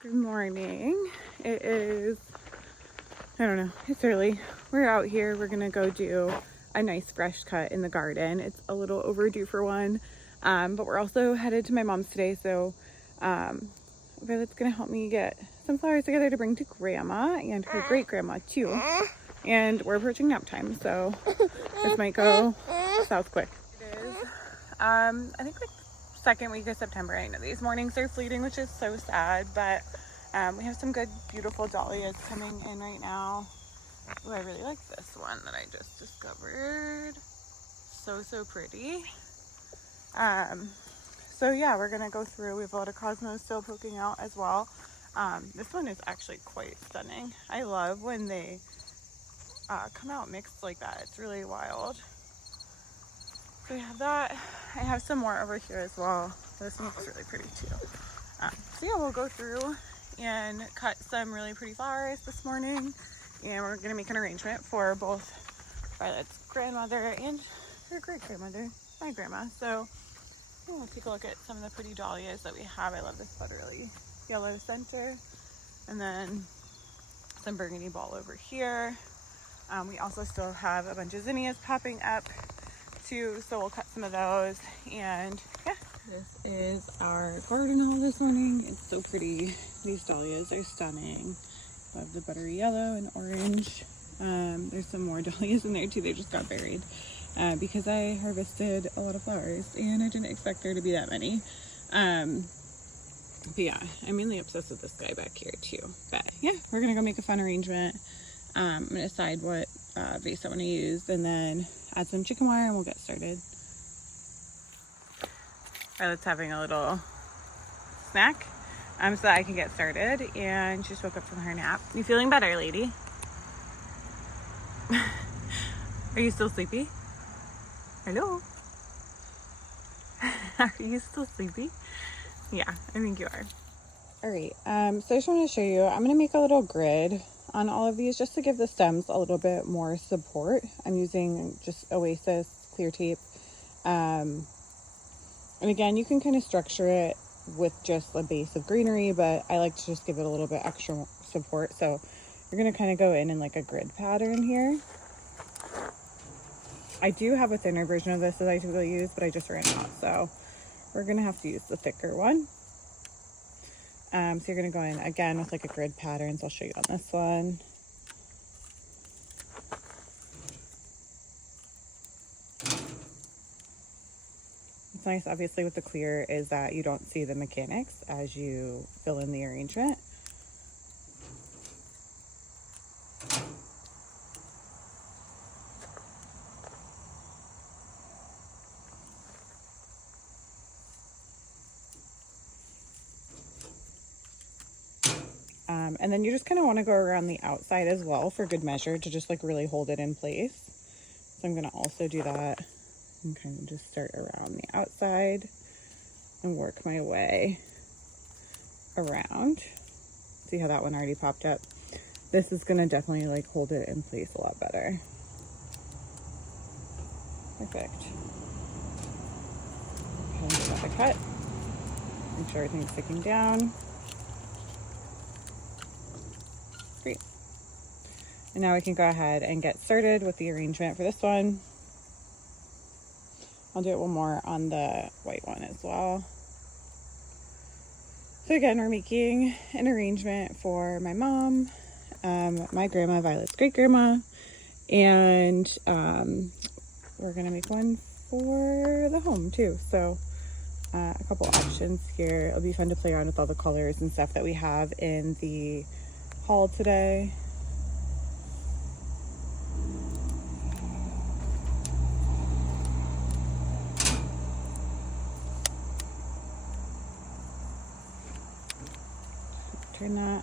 Good morning. It is, I don't know, it's early. We're out here. We're gonna go do a nice fresh cut in the garden. It's a little overdue for one, but we're also headed to my mom's today, so Violet's gonna help me get some flowers together to bring to grandma and her great grandma too. And we're approaching nap time, so this might go south quick. It is I think like second week of September. I know these mornings are fleeting, which is so sad, but we have some good beautiful dahlias coming in right now. Oh, I really like this one that I just discovered. So pretty. So yeah, we're gonna go through. We have a lot of cosmos still poking out as well. This one is actually quite stunning. I love when they come out mixed like that. It's really wild. So we have that. I have some more over here as well. This one looks really pretty too. So yeah, we'll go through and cut some really pretty flowers this morning. And we're gonna make an arrangement for both Violet's grandmother and her great grandmother, my grandma. So we'll take a look at some of the pretty dahlias that we have. I love this buttery yellow center. And then some burgundy ball over here. We also still have a bunch of zinnias popping up too, so we'll cut some of those. And yeah, this is our garden haul this morning. It's so pretty. These dahlias are stunning. Love the buttery yellow and orange. There's some more dahlias in there too. They just got buried because I harvested a lot of flowers and I didn't expect there to be that many. But yeah, I'm mainly obsessed with this guy back here too. But yeah, we're gonna go make a fun arrangement. I'm gonna decide what vase I want to use and then add some chicken wire and we'll get started. Violet's having a little snack so that I can get started, and she just woke up from her nap. You feeling better, lady? Are you still sleepy? Hello? Are you still sleepy? Yeah, I think you are. All right, so I just want to show you, I'm going to make a little grid on all of these just to give the stems a little bit more support. I'm using just Oasis clear tape. And again, you can kind of structure it with just a base of greenery, but I like to just give it a little bit extra support. So you're going to kind of go in like a grid pattern here. I do have a thinner version of this that I typically use, but I just ran out. So we're going to have to use the thicker one. So you're going to go in again with like a grid pattern. So I'll show you on this one. What's nice, obviously, with the clear is that you don't see the mechanics as you fill in the arrangement. And then you just kind of want to go around the outside as well for good measure to just like really hold it in place. So I'm going to also do that and kind of just start around the outside and work my way around. See how that one already popped up? This is going to definitely like hold it in place a lot better. Perfect. Give that a cut. Make sure everything's sticking down. Great. And now we can go ahead and get started with the arrangement for this one. I'll do it one more on the white one as well. So again, we're making an arrangement for my mom, my grandma, Violet's great grandma, and we're gonna make one for the home too. So a couple options here. It'll be fun to play around with all the colors and stuff that we have in the haul today. Turn that.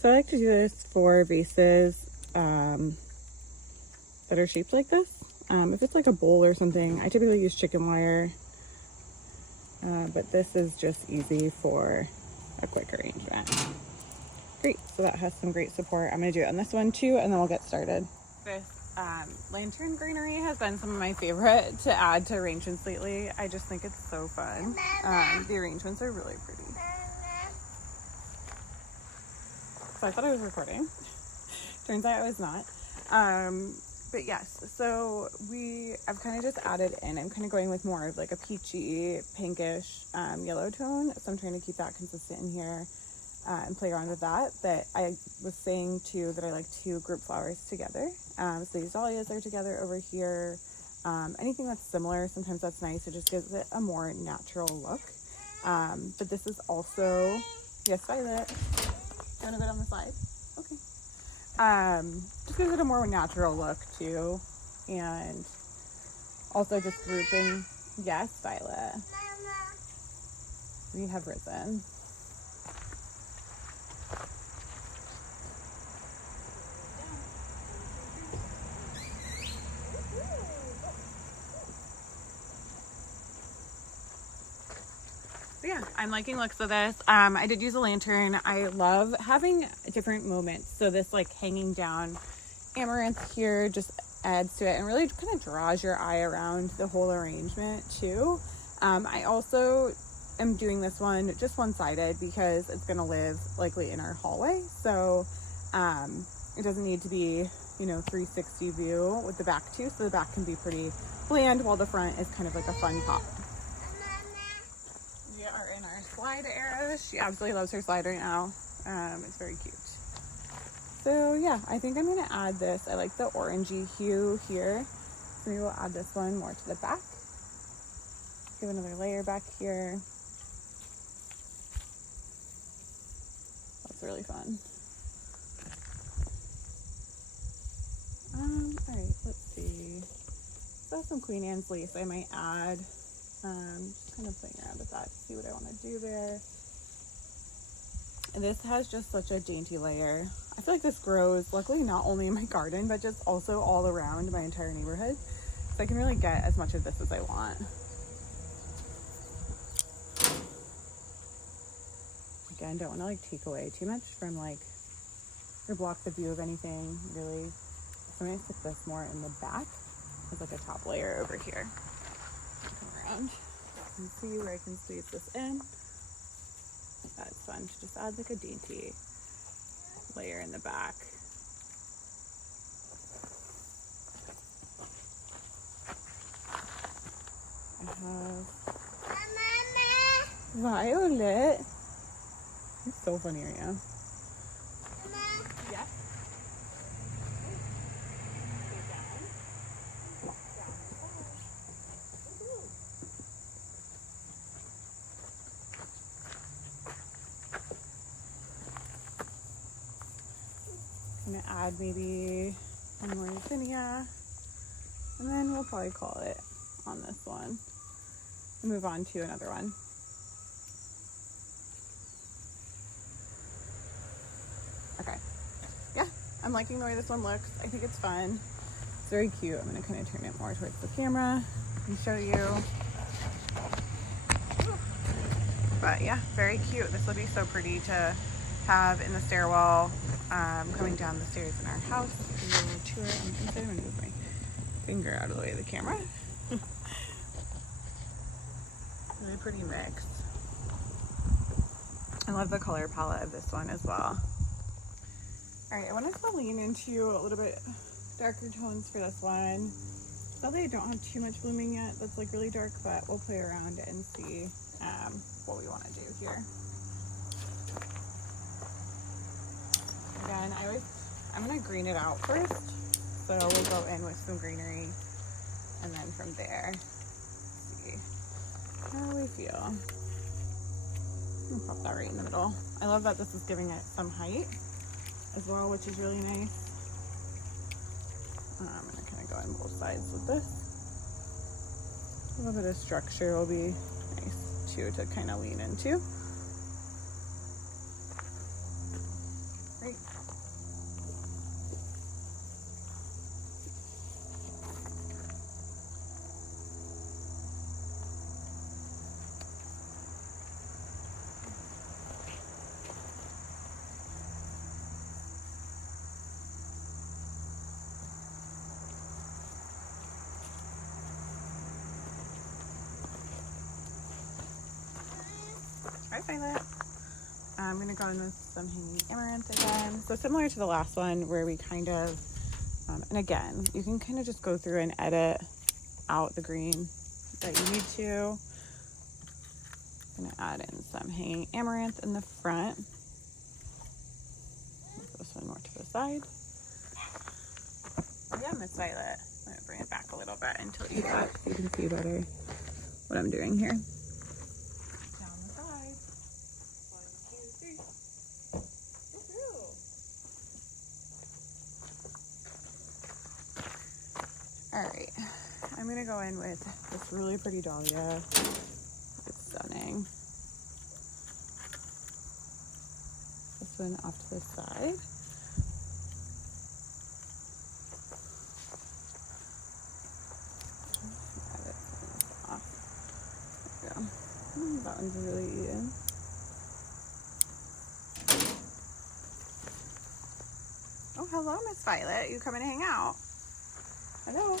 So I like to do this for vases that are shaped like this. If it's like a bowl or something, I typically use chicken wire, but this is just easy for a quick arrangement. Great. so that has some great support. I'm going to do it on this one too, and then we'll get started. This lantern greenery has been some of my favorite to add to arrangements lately. I just think it's so fun. The arrangements are really pretty. So I thought I was recording. Turns out I was not. But yes, so I've kind of just added in, I'm kind of going with more of like a peachy, pinkish, yellow tone. So I'm trying to keep that consistent in here and play around with that. But I was saying too that I like to group flowers together. So these dahlias are together over here. Anything that's similar, sometimes that's nice. It just gives it a more natural look. But this is also, yes, Violet. You want to go down the slide? Okay. Just gives it a more natural look too, and also just grouping. Yes, Violet. We have risen. Yeah, I'm liking looks of this. I did use a lantern. I love having different moments. So this like hanging down amaranth here just adds to it and really kind of draws your eye around the whole arrangement too. I also am doing this one just one-sided because it's going to live likely in our hallway. So it doesn't need to be, 360 view with the back too. So the back can be pretty bland while the front is kind of like a fun pop. Are in our slide era. She absolutely loves her slide right now. It's very cute. So yeah, I think I'm going to add this. I like the orangey hue here. So maybe we'll add this one more to the back. Give another layer back here. That's really fun. Alright, let's see. So some Queen Anne's lace I might add. Just kind of playing around with that to see what I want to do there. And this has just such a dainty layer. I feel like this grows luckily not only in my garden but just also all around my entire neighborhood, so I can really get as much of this as I want. Again, don't want to like take away too much from like or block the view of anything really. So I'm going to stick this more in the back as like a top layer over here. Around and see where I can squeeze this in. That's fun to just add like a dainty layer in the back. I have Violet. You're so funny right now. Yes. I'm gonna add maybe one more zinnia, and then we'll probably call it on this one and move on to another one. Okay, yeah, I'm liking the way this one looks. I think it's fun. It's very cute. I'm gonna kind of turn it more towards the camera and show you. But yeah, very cute. This will be so pretty to have in the stairwell, coming down the stairs in our house. Do a little tour on the inside. I'm gonna move my finger out of the way of the camera. Really pretty mix. I love the color palette of this one as well. All right, I wanted to lean into a little bit darker tones for this one. Probably I don't have too much blooming yet that's like really dark, but we'll play around and see what we want to do here. Again, I'm gonna green it out first, so we'll go in with some greenery, and then from there, see how we feel. I'm gonna pop that right in the middle. I love that this is giving it some height as well, which is really nice. I'm gonna kind of go on both sides with this. A little bit of structure will be nice too to kind of lean into. Great. Violet. I'm going to go in with some hanging amaranth again. So similar to the last one where we kind of, and again, you can kind of just go through and edit out the green that you need to. I'm going to add in some hanging amaranth in the front. Move this one more to the side. Yeah, Miss Violet. I'm going to bring it back a little bit until you back so you can see better what I'm doing here. Down the side. 1, 2, 3. All right, I'm gonna go in with this really pretty dahlia. It's stunning. This one off to the side. There we go. That one's really even. Oh, hello, Miss Violet. You coming to hang out? Hello.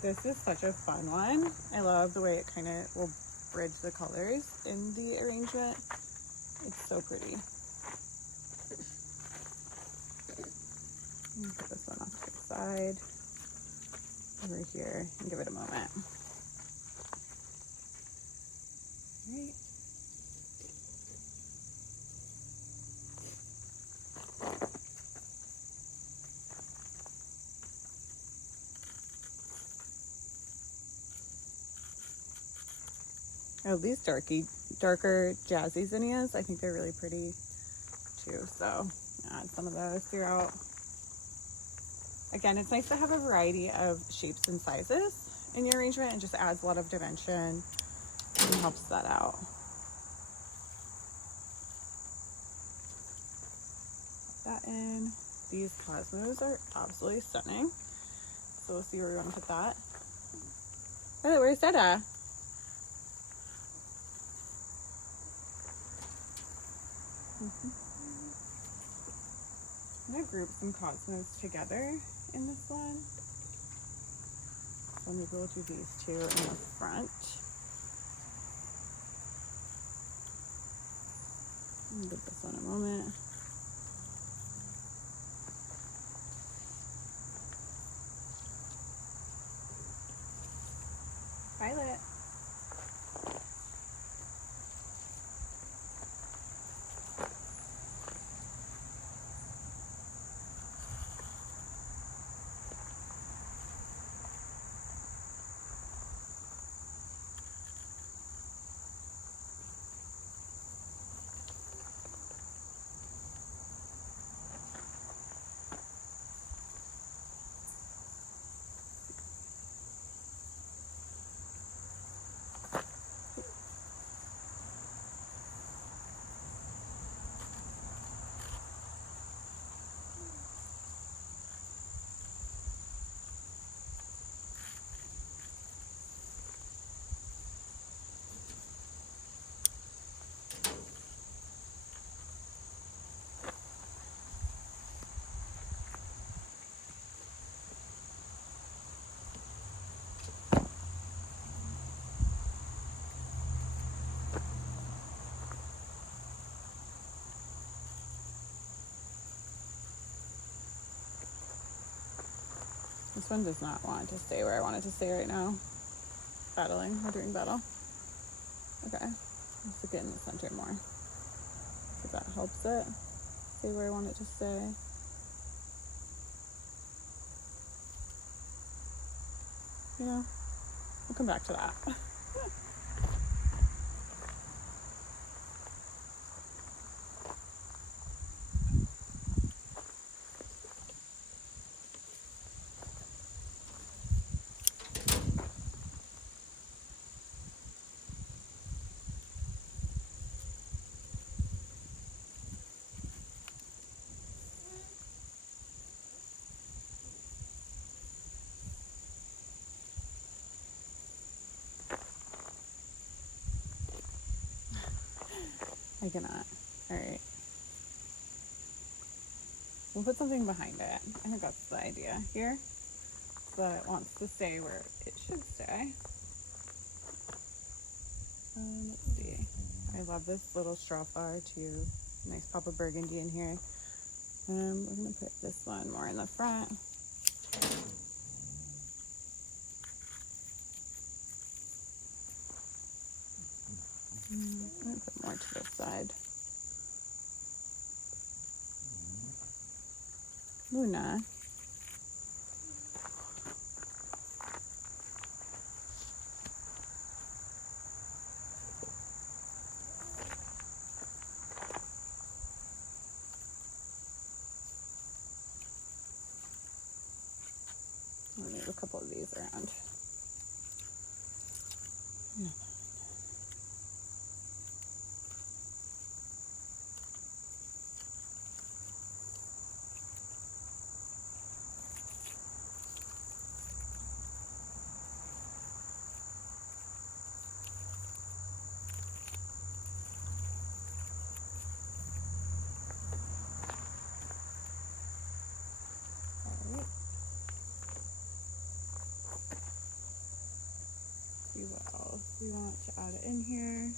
This is such a fun one. I love the way it kind of will bridge the colors in the arrangement. It's so pretty. Put this one off to the side. Over here and give it a moment. All right. Oh, these darker jazzy zinnias, I think they're really pretty too. So add some of those throughout. Again, it's nice to have a variety of shapes and sizes in your arrangement. And just adds a lot of dimension and helps that out. Put that in. These cosmos are absolutely stunning. So we'll see where we want to put that. Oh, where's Dada? I'm going to group some cosmos together in this one. So maybe we'll do these two in the front. Give this one a moment. Violet. This one does not want to stay where I want it to stay right now. Battling, we're doing battle. Okay, let's get in the center more. If that helps it stay where I want it to stay. Yeah, we'll come back to that. I cannot. All right. We'll put something behind it. I think that's the idea here. So that it wants to stay where it should stay. Let's see. I love this little straw flower too. Nice pop of burgundy in here. We're gonna put this one more in the front. I'm gonna put more to this side. Luna. I'll move a couple of these around. See what else we want to add in here.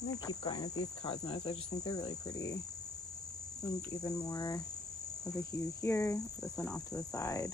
I'm gonna keep going with these cosmos. I just think they're really pretty. This one's even more of a hue here. This one off to the side.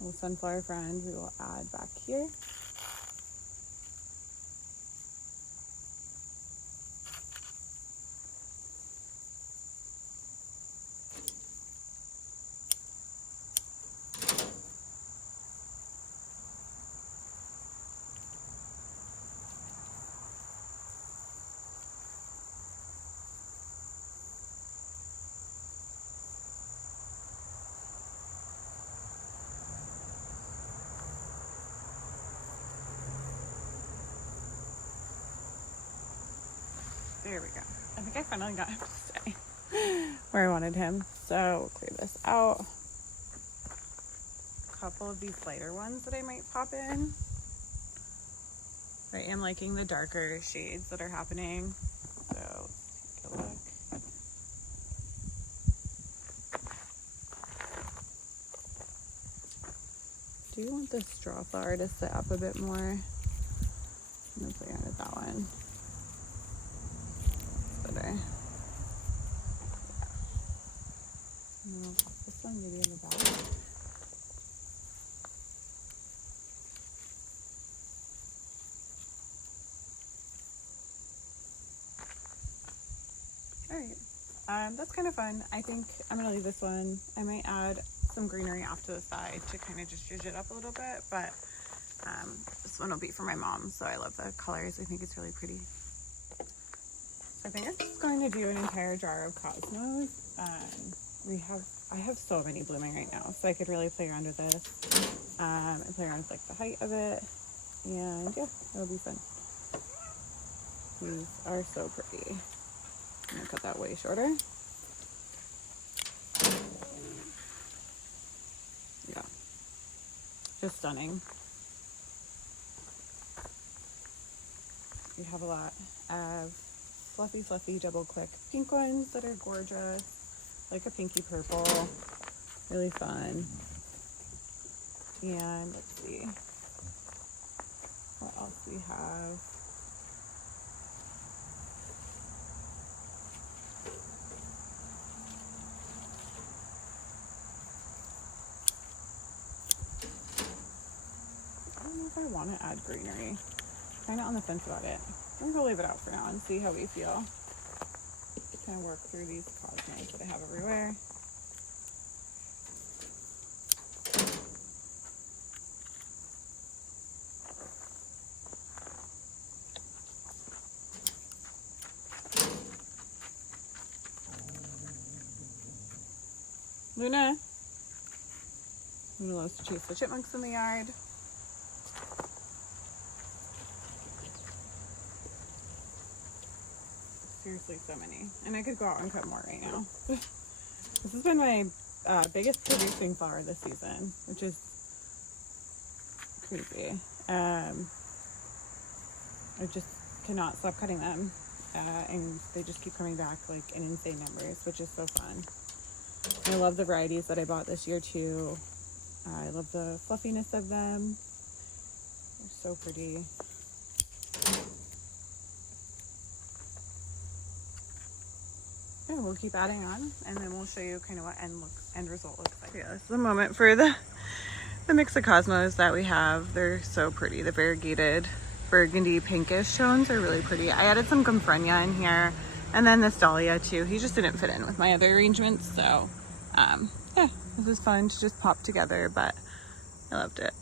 Little sunflower friend we will add back here. There we go. I think I finally got him to stay where I wanted him. So we'll clear this out. A couple of these lighter ones that I might pop in. I am liking the darker shades that are happening. So let's take a look. Do you want the straw flower to sit up a bit more? I'm gonna play around with that one. Better. Yeah. And pop this one maybe in the back. Alright. That's kind of fun. I think I'm gonna leave this one. I might add some greenery off to the side to kind of just zhuzh it up a little bit, but this one will be for my mom, so I love the colors. I think it's really pretty. I think I'm just going to do an entire jar of cosmos. I have so many blooming right now, so I could really play around with this and play around with like the height of it, and yeah, it'll be fun. These are so pretty. I'm gonna cut that way shorter. Yeah, just stunning. We have a lot of fluffy double click pink ones that are gorgeous, like a pinky purple, really fun. And let's see what else we have. I don't know if I want to add greenery. Kind of on the fence about it. I'm gonna leave it out for now and see how we feel. Kind of work through these cosmos that I have everywhere. Luna loves to chase the chipmunks in the yard. Seriously, so many. And I could go out and cut more right now. This has been my biggest producing flower this season, which is crazy. I just cannot stop cutting them. And they just keep coming back like in insane numbers, which is so fun. I love the varieties that I bought this year too. I love the fluffiness of them. They're so pretty. Yeah, we'll keep adding on, and then we'll show you kind of what end result looks like. Yeah, this is the moment for the mix of cosmos that we have. They're so pretty. The variegated burgundy pinkish tones are really pretty. I added some Gomfrenia in here, and then this dahlia too. He just didn't fit in with my other arrangements, so yeah, this is fun to just pop together, but I loved it.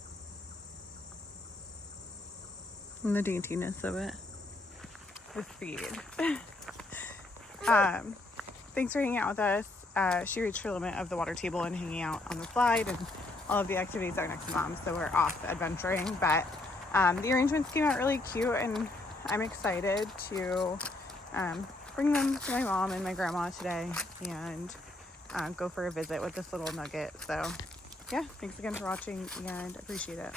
And the daintiness of it. The speed. Thanks for hanging out with us. She reached her limit of the water table and hanging out on the slide, and all of the activities are next to Mom, so we're off adventuring. But the arrangements came out really cute, and I'm excited to bring them to my mom and my grandma today and go for a visit with this little nugget. So yeah, thanks again for watching, and appreciate it.